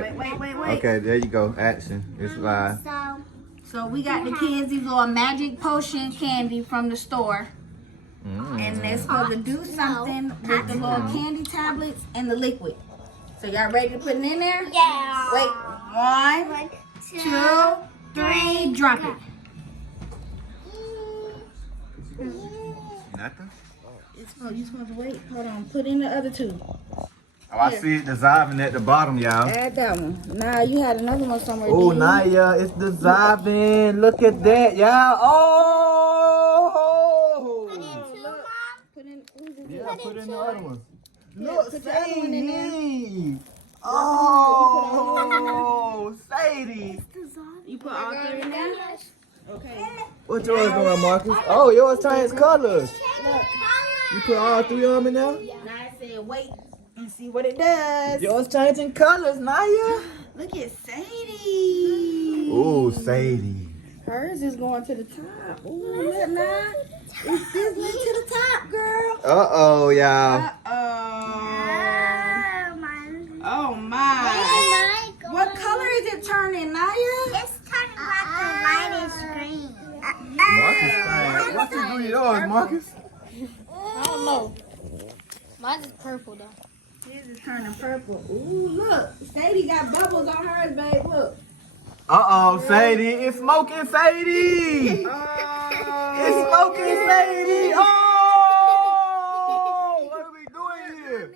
Wait. Okay, there you go. Action. It's live. So we got the kids these little magic potion candy from the store. And they're supposed to do something with the little candy tablets and the liquid. So y'all ready to put it in there? Yeah. Wait. 1, 2, 3, drop it. Nothing? Oh, you supposed to wait? Hold on. Put in the other two. Oh, I see it dissolving at the bottom, y'all. Add that one. Nah, you had another one somewhere. Oh, Naya, it's dissolving. Look at that, y'all. Oh! Put in. Yeah, put in the other ones. Look, put the other one in Sadie. Oh, Sadie. You put all 3 in there? Okay. What yours doing, Marcus? Oh, yours changes colors. You put all 3 of them in there? Now I said wait and see what it does. Yours changing colors, Naya. Look at Sadie. Oh, Sadie. Hers is going to the top. Ooh, look now. It's sizzling to the top, girl. Uh-oh, y'all. Oh my. What color is it turning, Naya? It's turning like the light is green. Marcus, what you do to yours, Marcus? I don't know. Mine is purple though. His is turning purple. Ooh, look. Sadie got bubbles on hers, babe. Look. Uh-oh, Sadie. It's smoking, Sadie. It's smoking, Sadie. Oh! What are we doing here?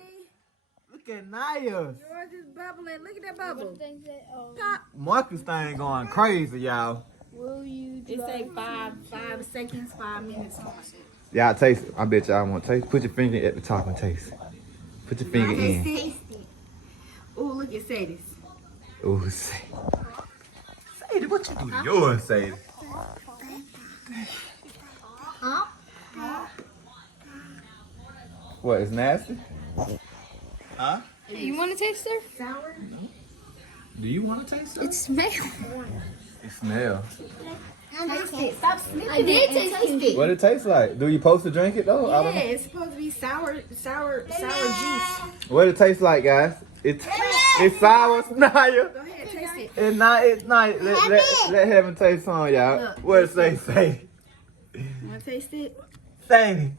Look at Naya. Yours is bubbling. Look at that bubble. Pop. Marcus thing going crazy, y'all. Will you It say 5 seconds, 5 minutes. Y'all taste it. I bet y'all want to taste. Put your finger at the top and taste it. Put your finger in. Taste it. Ooh, look at Sadie's. Ooh, Sadie. Sadie, what you do to yours, Sadie? Huh? What, it's nasty? Huh? Hey, you want to taste it? Sour? Do you want to taste it? It smells. It smells. Taste it. Stop sniffing I did taste it. What it tastes like? Do you supposed to drink it though? I don't Yeah, know. it's supposed to be sour juice. What it tastes like, guys? It's sour, Naya. Go ahead, taste it. It's not. Let Heaven taste some, y'all. Look. What it say, Sadie? You want to taste it? Sadie.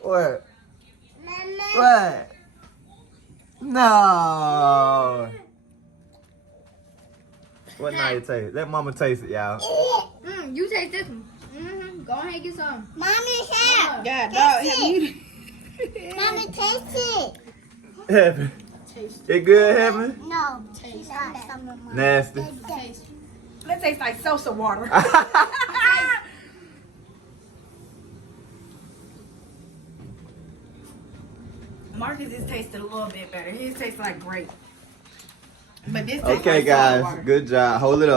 What? What? No. What Naya taste? Let Mama taste it, y'all. You taste this one. Go ahead and get some. Mommy, here. Yeah, dog. Mommy, taste it. Heaven. It good, Heaven? No, taste it. Nasty. That tastes like salsa water. Marcus is tasting a little bit better. His tastes like grape. But this tastes Okay, like salsa guys. water. Good job. Hold it up.